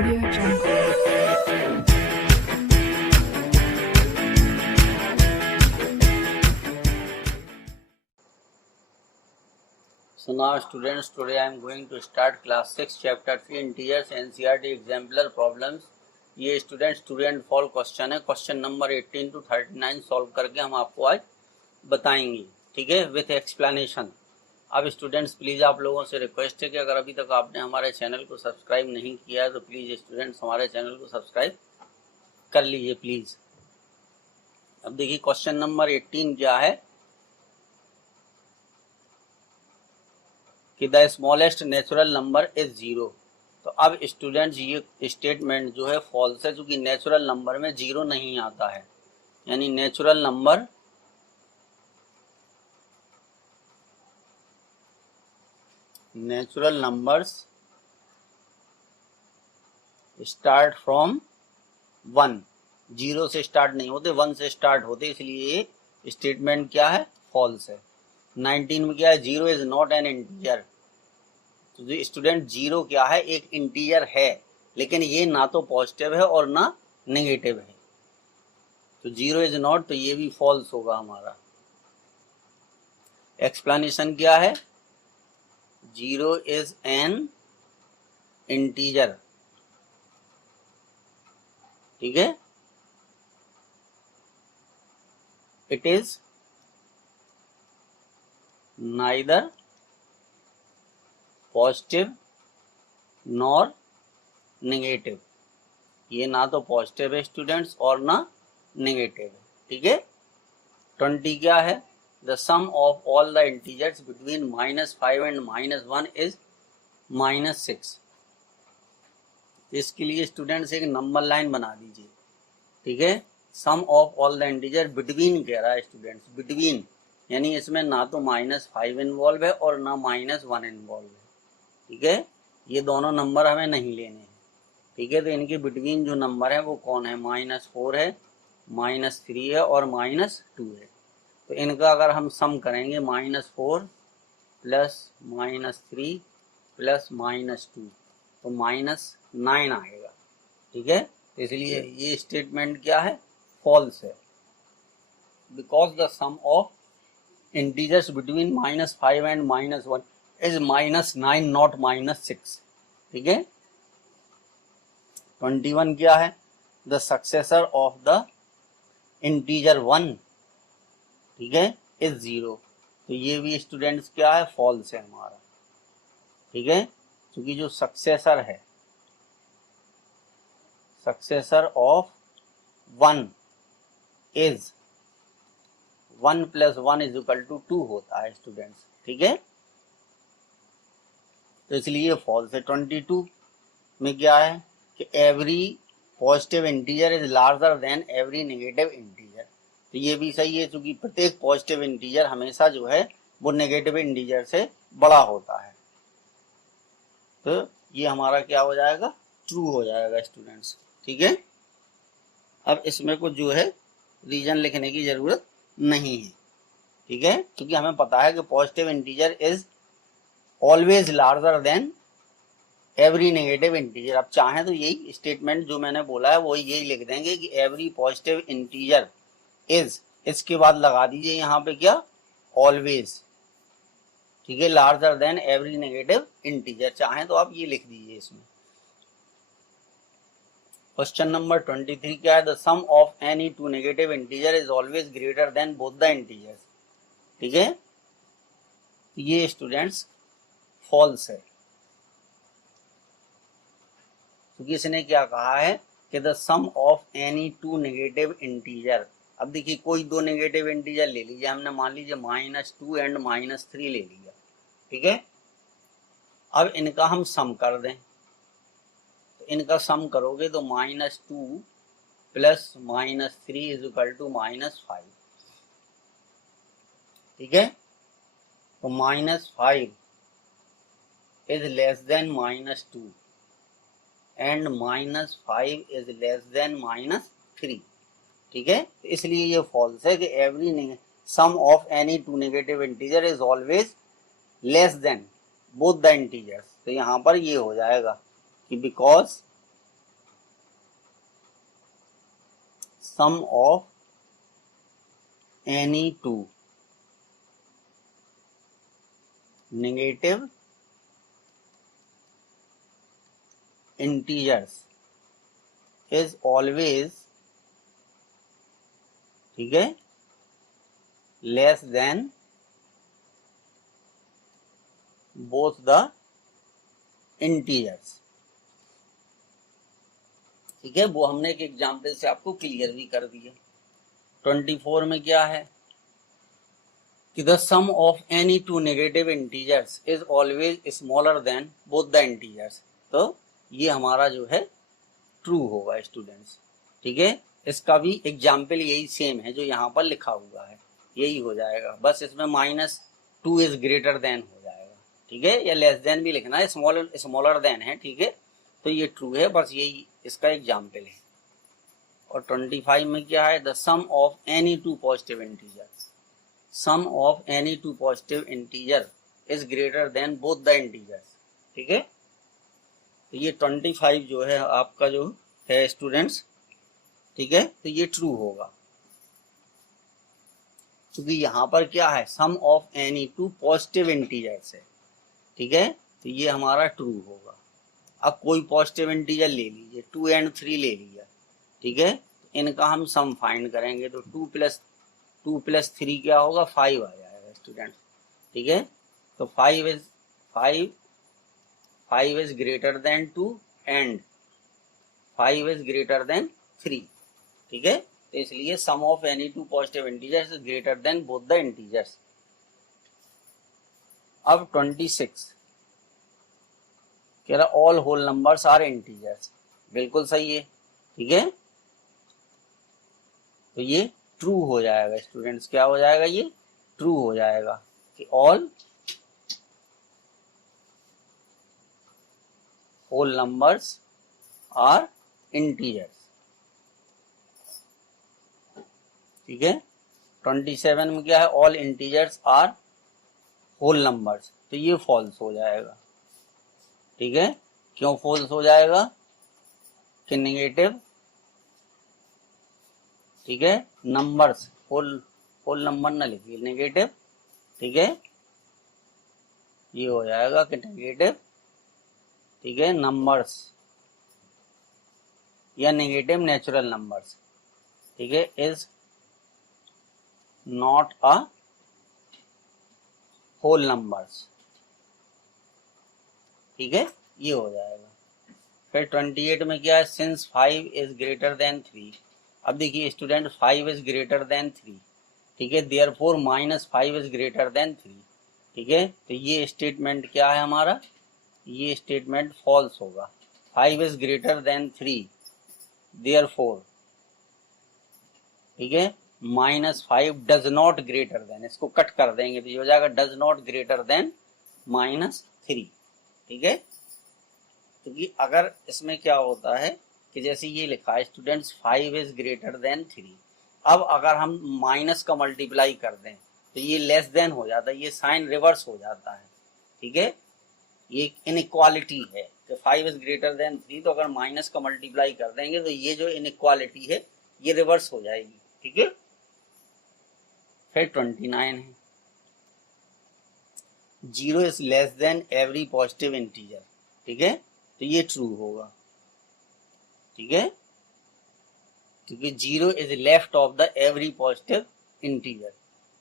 AudioJungle. So now students, today I am going to start class 6 chapter 3 integers NCERT exemplar problems. ये students true and fall question है. Question number 18 to 39 solve करके हम आपको आज बताएंगे, ठीक है, विथ एक्सप्लेनेशन. अब स्टूडेंट्स प्लीज़ आप लोगों से रिक्वेस्ट है कि अगर अभी तक आपने हमारे चैनल को सब्सक्राइब नहीं किया है तो प्लीज़ स्टूडेंट्स हमारे चैनल को सब्सक्राइब कर लीजिए प्लीज़. अब देखिए क्वेश्चन नंबर 18 क्या है कि the smallest natural number is 0. तो अब स्टूडेंट्स ये स्टेटमेंट जो है फॉल्स है, क्योंकि नेचुरल नंबर में 0 नहीं आता है. यानी नेचुरल नंबर्स स्टार्ट फ्रॉम 1. 0 से स्टार्ट नहीं होते, 1 से स्टार्ट होते, इसलिए ये स्टेटमेंट क्या है, फॉल्स है. 19 में क्या है, 0 इज नॉट एन इंटीजर. तो स्टूडेंट 0 क्या है, एक इंटीजर है, लेकिन ये ना तो पॉजिटिव है और ना नेगेटिव है. तो 0 इज नॉट, तो ये भी फॉल्स होगा हमारा. एक्सप्लेनेशन क्या है, 0 इज एन इंटीजर, ठीक है. It is neither positive nor negative. ये ना तो पॉजिटिव है स्टूडेंट्स और ना नेगेटिव है, ठीक है. 20 क्या है, the sum of all the integers between -5 and -1 is -6. इसके लिए स्टूडेंट्स एक नंबर लाइन बना दीजिए, ठीक है. Sum of all the integer between कह रहा है स्टूडेंट्स, बिटवीन यानी इसमें ना तो -5 इन्वॉल्व है और ना -1 इन्वॉल्व है, ठीक है. ये दोनों नंबर हमें नहीं लेने हैं, ठीक है. तो इनके बिटवीन जो नंबर है वो कौन है, -4 है, -3 है और -2 है. तो इनका अगर हम सम करेंगे -4 प्लस -3 प्लस -2 तो -9 आएगा, ठीक है. तो इसलिए ये स्टेटमेंट क्या है, फॉल्स है. Because the sum of integers between -5 and -1 is -9 not -6, ठीक है. 21 क्या है, the successor of the integer 1, ठीक है, इज 0. तो ये भी स्टूडेंट्स क्या है, फॉल्स है हमारा, ठीक है. क्योंकि जो सक्सेसर है, सक्सेसर ऑफ 1 इज 1 + 1 = 2 होता है स्टूडेंट्स, ठीक है. तो इसलिए फॉल्स है. 22 में क्या है कि every positive integer is larger than every negative integer. तो ये भी सही है, क्योंकि प्रत्येक पॉजिटिव इंटीजर हमेशा जो है वो नेगेटिव इंटीजर से बड़ा होता है. तो ये हमारा क्या हो जाएगा, ट्रू हो जाएगा स्टूडेंट्स, ठीक है. अब इसमें कुछ जो है रीजन लिखने की जरूरत नहीं है, ठीक है, क्योंकि हमें पता है कि positive integer is always larger than every negative integer. अब चाहें तो यही स्टेटमेंट जो मैंने बोला है वो यही लिख देंगे कि एवरी पॉजिटिव इंटीजर इज, इसके बाद लगा दीजिए यहाँ पे क्या, ऑलवेज, ठीक है, larger than every negative integer. चाहें तो आप ये लिख दीजिए इसमें. क्वेश्चन नंबर 23 क्या है, the sum of any two negative integer is always greater than both the integers, ठीक है. ये स्टूडेंट्स फॉल्स है, क्योंकि इसने क्या कहा है कि the sum of any two negative integer. अब देखिए कोई दो नेगेटिव इंटीजर ले लीजिए, हमने मान लीजिए -2 एंड -3 ले लिया, ठीक है. अब इनका हम सम कर दें, तो इनका सम करोगे तो -2 प्लस -3 = -5, ठीक है. तो -5 is less than -2 and -5 is less than -3, ठीक है. तो इसलिए ये फॉल्स है कि every sum of any two negative integer is always less than both the integers. तो यहाँ पर ये हो जाएगा कि because sum of any two negative integers is always, ठीक है, less than both the integers. ठीक है, वो हमने एक एग्जाम्पल से आपको क्लियर भी कर दिया। 24 में क्या है कि the sum of any two negative integers is always smaller than both the integers. तो ये हमारा जो है ट्रू होगा स्टूडेंट्स। ठीक है, इसका भी एग्जाम्पल यही सेम है जो यहाँ पर लिखा हुआ है, यही हो जाएगा, बस इसमें -2 इज ग्रेटर देन हो जाएगा। ठीक है, या लेस देन भी लिखना है, स्मॉलर देन है। ठीक है, तो ये ट्रू है, बस यही इसका एग्जाम्पल है। और 25 में क्या है, the sum of any two positive integer, sum of any two positive integer is greater than both the integers. ठीक है, तो ये 25 जो है आपका जो है स्टूडेंट्स, ठीक है, तो ये ट्रू होगा, क्योंकि यहाँ पर क्या है, sum of any two positive integers है। ठीक है, तो ये हमारा ट्रू होगा। अब कोई पॉजिटिव इंटीजर ले लीजिए, 2 और 3 ले लिया। ठीक है, इनका हम सम फाइंड करेंगे, तो 2 + 3 क्या होगा, 5 आ जाएगा स्टूडेंट। ठीक है, तो 5 is greater than 2 and 5 is greater than 3। ठीक है, तो इसलिए sum of any two positive integers is greater than both the integers. अब 26 कह रहा all whole numbers are integers, बिल्कुल सही है। ठीक है, तो ये ट्रू हो जाएगा स्टूडेंट्स, क्या हो जाएगा, ये ट्रू हो जाएगा कि all whole numbers are integers. ठीक है, 27 में क्या है, all integers are whole numbers, तो ये फॉल्स हो जाएगा। ठीक है, क्यों फॉल्स हो जाएगा कि नेगेटिव, ठीक है, नंबर्स, होल नंबर ना लिखिए, नेगेटिव। ठीक है, ये हो जाएगा कि नेगेटिव, ठीक है, नंबर्स या नेगेटिव नेचुरल नंबर्स, ठीक है, is not a whole numbers. ठीक है, ये हो जाएगा। फिर 28 में क्या है, सिंस 5 इज ग्रेटर देन 3। अब देखिए स्टूडेंट, 5 इज ग्रेटर देन 3, ठीक है, देयरफॉर -5 इज ग्रेटर देन 3। ठीक है, तो ये स्टेटमेंट क्या है हमारा, ये स्टेटमेंट फॉल्स होगा। 5 इज ग्रेटर देन 3, देयरफॉर, ठीक है, -5 डज नॉट ग्रेटर देन, इसको कट कर देंगे तो ये हो जाएगा डज नॉट ग्रेटर देन -3। ठीक है, क्योंकि अगर इसमें क्या होता है कि जैसे ये लिखा है स्टूडेंट्स 5 इज ग्रेटर देन 3, अब अगर हम माइनस का मल्टीप्लाई कर दें तो ये लेस देन हो जाता है, ये साइन रिवर्स हो जाता है। ठीक है, ये इनइक्वालिटी है कि 5 इज ग्रेटर देन 3, तो अगर माइनस का मल्टीप्लाई कर देंगे तो ये जो इनइक्वालिटी है ये रिवर्स हो जाएगी। ठीक है, फिर 29 है, 0 is less then every positive integer. ठीक है, तो ये ट्रू होगा। ठीक है, क्योंकि 0 is left of the every positive integer,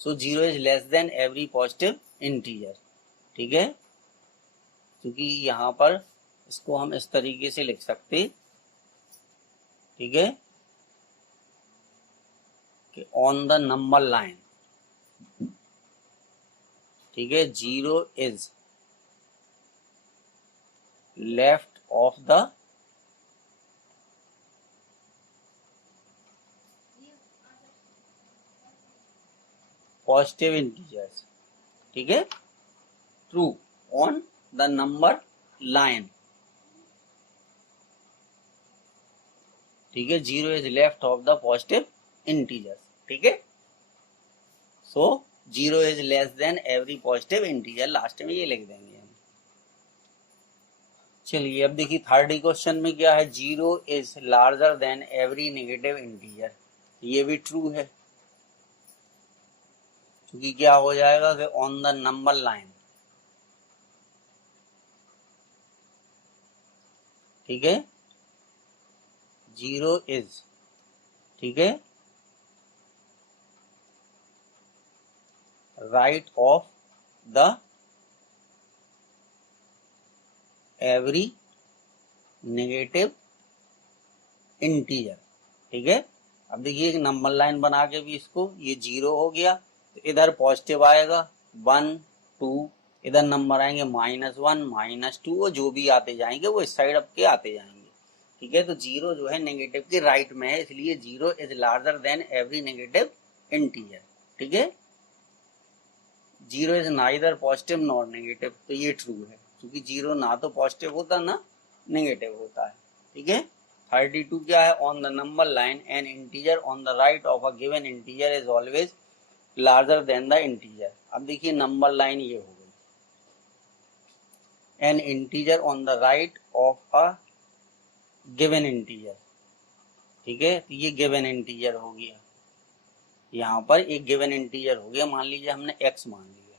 so 0 is less then every positive integer. ठीक है, क्योंकि यहाँ पर इसको हम इस तरीके से लिख सकते, ठीक है, कि ऑन द नंबर लाइन, ठीक है, 0 is left of the positive integers. ठीक है, true on the number line. ठीक है, 0 is left of the positive integers. ठीक है, सो 0 is less then every positive integer, last में ये लिख देंगे हम। चलिए अब देखिए थर्ड क्वेश्चन में क्या है, 0 is larger than every negative integer. ये भी ट्रू है, क्योंकि क्या हो जाएगा कि ऑन द नंबर लाइन, ठीक है, 0 इज, ठीक है, right of the every negative integer, ठीक है। अब देखिए एक नंबर लाइन बना के भी इसको, ये 0 हो गया तो इधर पॉजिटिव आएगा 1 2, इधर नंबर आएंगे -1 -2, और जो भी आते जाएंगे वो इस साइड अब के आते जाएंगे, ठीक है। तो 0 जो है नेगेटिव के राइट में है, इसलिए 0 is larger than every negative integer, ठीक है। 0 is neither positive nor negative, तो ये ट्रू है, क्योंकि 0 ना तो पॉजिटिव होता ना नेगेटिव होता है, ठीक है। 32 क्या है, on the number line N integer on the right of a given integer is always larger than the integer. अब देखिए नंबर लाइन ये हो गई, N integer on the right of a given integer, ठीक है। तो ये गिवन इंटीजर हो गया, यहाँ पर एक गिवन इंटीजर हो गया, मान लीजिए हमने x मान लिया,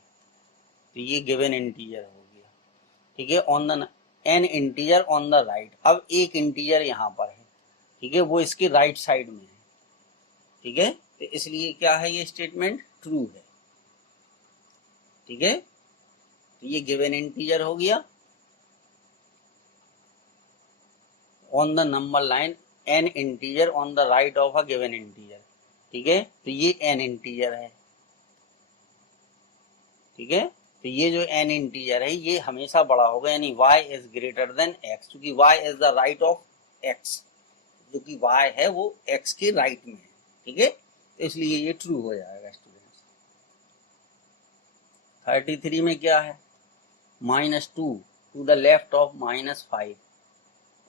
तो ये गिवन इंटीजर हो गया, ठीक है। On the N integer on the right, अब एक इंटीजर यहाँ पर है, ठीक है, वो इसके राइट साइड में है, ठीक है। तो इसलिए क्या है, ये स्टेटमेंट ट्रू है, ठीक है। तो ये गिवन इंटीजर हो गया, on the number line N integer on the right of a given integer, ठीक है। तो ये एन इंटीजर है, ठीक है। तो ये जो एन इंटीजर है ये हमेशा बड़ा होगा, यानी y is greater then x, क्योंकि y is the right of x, जो कि y है वो x के राइट में है, ठीक है। तो इसलिए ये ट्रू हो जाएगा स्टूडेंट्स। 33 में क्या है, -2 to the left of -5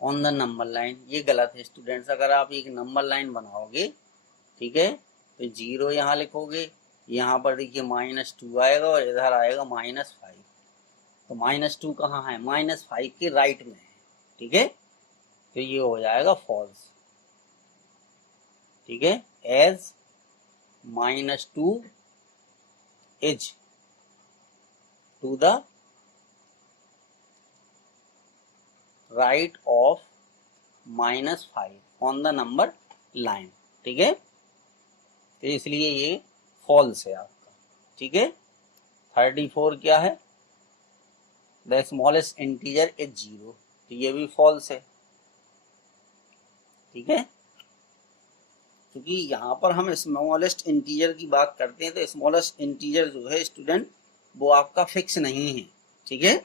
on the number line, ये गलत है स्टूडेंट्स। अगर आप एक नंबर लाइन बनाओगे, ठीक है, तो 0 यहाँ लिखोगे, यहाँ पर देखिए -2 आएगा और इधर आएगा -5, तो -2 कहाँ है, -5 के राइट में है, ठीक है। तो ये हो जाएगा फॉल्स, ठीक है। As -2 is to the right of -5 on the number line, ठीक है। तो इसलिए ये फॉल्स है आपका, ठीक है। 34 क्या है, द स्मॉलेस्ट इंटीजर इज 0, तो ये भी फॉल्स है, ठीक है। क्योंकि यहाँ पर हम स्मॉलेस्ट इंटीजर की बात करते हैं, तो स्मॉलेस्ट इंटीजर जो है स्टूडेंट वो आपका फिक्स नहीं है, ठीक है,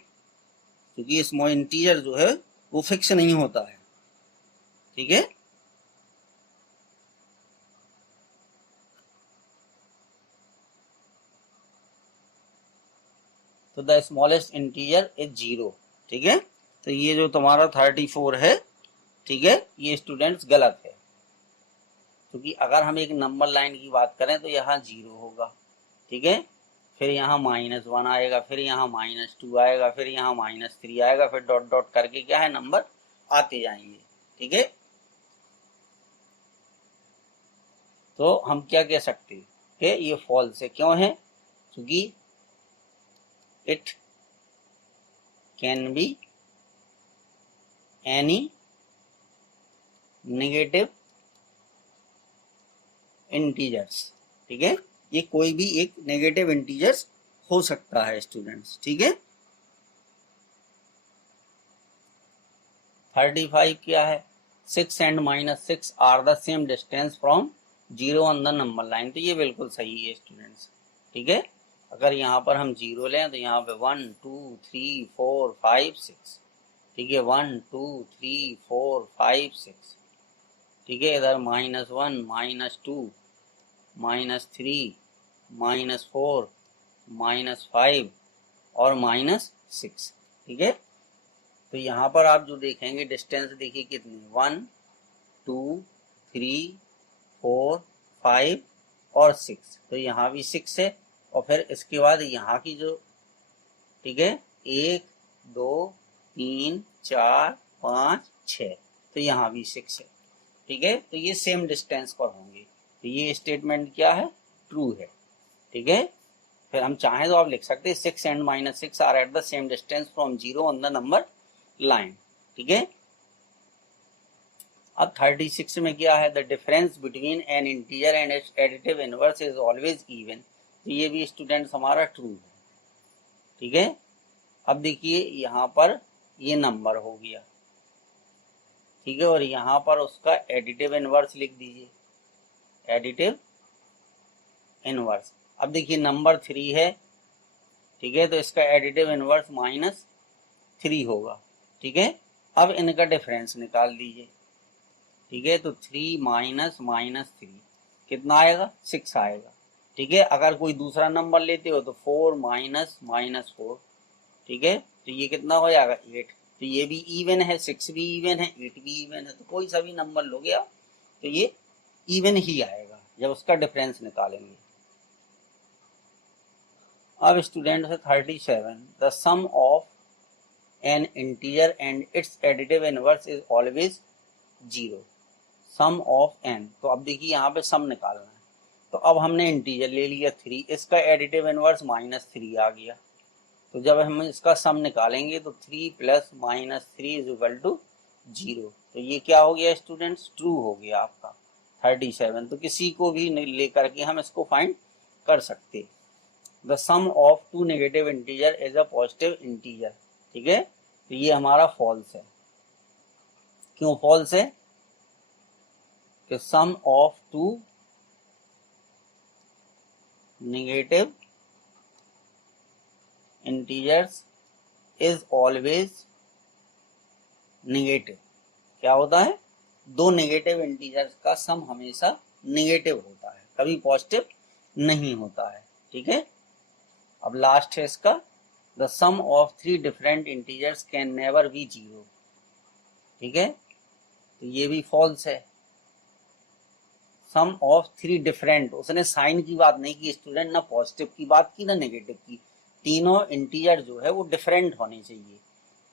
क्योंकि स्मॉल इंटीजर जो है वो फिक्स नहीं होता है, ठीक है। तो द स्मॉलेस्ट इंटीजर इज 0, ठीक है। तो ये जो तुम्हारा 34 है, ठीक है, ये स्टूडेंट्स गलत है, क्योंकि अगर हम एक नंबर लाइन की बात करें तो यहाँ 0 होगा, ठीक है, फिर यहाँ -1 आएगा, फिर यहाँ -2 आएगा, फिर यहाँ -3 आएगा, फिर डॉट डॉट करके क्या है नंबर आते जाएंगे, ठीक है। तो हम क्या कह सकते हैं कि ये फॉल्स है, क्यों है, क्योंकि it can be any negative integers, ठीक है, ये कोई भी एक नेगेटिव इंटीजर्स हो सकता है स्टूडेंट्स, ठीक है। 35 क्या है, 6 and -6 are the same distance from 0 on the number line, तो ये बिल्कुल सही है स्टूडेंट्स, ठीक है। अगर यहाँ पर हम 0 लें तो यहाँ पे 1 2 3 4 5 6, ठीक है, 1 2 3 4 5 6, ठीक है। इधर -1 -2 -3 -4 -5 और -6, ठीक है। तो यहाँ पर आप जो देखेंगे डिस्टेंस देखिए कितनी, 1 2 3 4 5 और 6, तो यहाँ भी 6 है, और फिर इसके बाद यहाँ की जो, ठीक है, 1 2 3 4 5 6, तो यहाँ भी 6 है, ठीक है। तो ये सेम डिस्टेंस पर होंगे, तो ये स्टेटमेंट क्या है, ट्रू है। ठीक है, फिर हम चाहें तो आप लिख सकते हैं 6 and -6 are at the same distance from 0 on the number line. ठीक है, अब 36 में क्या है, the difference between an integer and its additive inverse is always even. तो ये भी स्टूडेंट्स हमारा ट्रू है। ठीक है, अब देखिए यहाँ पर ये नंबर हो गया। ठीक है, और यहाँ पर उसका एडिटिव इनवर्स लिख दीजिए, एडिटिव इनवर्स। अब देखिए नंबर 3 है। ठीक है, तो इसका एडिटिव इनवर्स -3 होगा। ठीक है, अब इनका डिफरेंस निकाल दीजिए। ठीक है, तो 3 -3 कितना आएगा, 6 आएगा। ठीक है, अगर कोई दूसरा नंबर लेते हो तो 4 -4। ठीक है, तो ये कितना हो जाएगा, 8। तो ये भी इवन है, 6 भी इवन है, 8 भी इवन है। तो कोई सा भी नंबर लोगे आप तो ये इवन ही आएगा जब उसका डिफरेंस निकालेंगे। अब स्टूडेंट है 37, the sum of an integer and its additive inverse is always 0। Sum of an, तो अब देखिए यहाँ पे सम निकालना है। तो अब हमने इंटीजर ले लिया 3, इसका एडिटिव इनवर्स -3 आ गया। तो जब हम इसका सम निकालेंगे तो 3 + -3 इज इक्वल टू 0। तो ये क्या हो गया स्टूडेंट्स, ट्रू हो गया आपका 37। तो किसी को भी लेकर के हम इसको फाइंड कर सकते। The sum of two negative integer is a positive integer. ठीक है, तो ये हमारा फॉल्स है। क्यों फॉल्स है, कि sum of two negative integers is always negative. क्या होता है, दो नेगेटिव इंटीजर्स का सम हमेशा नेगेटिव होता है, कभी पॉजिटिव नहीं होता है। ठीक है, अब लास्ट है इसका, the sum of 3 different integers can never be 0। ठीक है, तो ये भी फॉल्स है। सम ऑफ 3 डिफरेंट, उसने साइन की बात नहीं की स्टूडेंट, ना पॉजिटिव की बात की ना नेगेटिव की। तीनों इंटीजर जो है वो डिफरेंट होने चाहिए।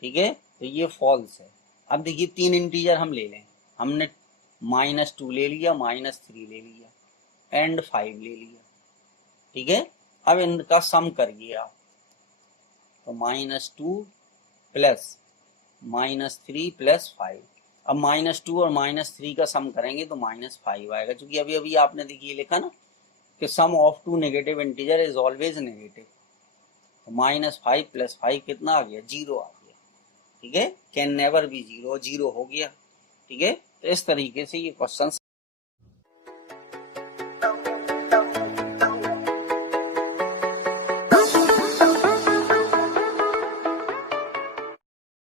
ठीक है, तो ये फॉल्स है। अब देखिए 3 इंटीजर हम ले लें, हमने -2 ले लिया, -3 ले लिया एंड 5 ले लिया। ठीक है, अब इनका सम करिए आप, तो -2 + -3 + 5। अब -2 और -3 का सम करेंगे तो -5 आएगा, क्योंकि अभी अभी आपने देखिए लिखा ना कि sum of two negative integer is always negative. तो -5 + 5 कितना आ गया, 0 आ गया। ठीक है, कैन नेवर बी 0, 0 हो गया। ठीक है, तो इस तरीके से ये क्वेश्चन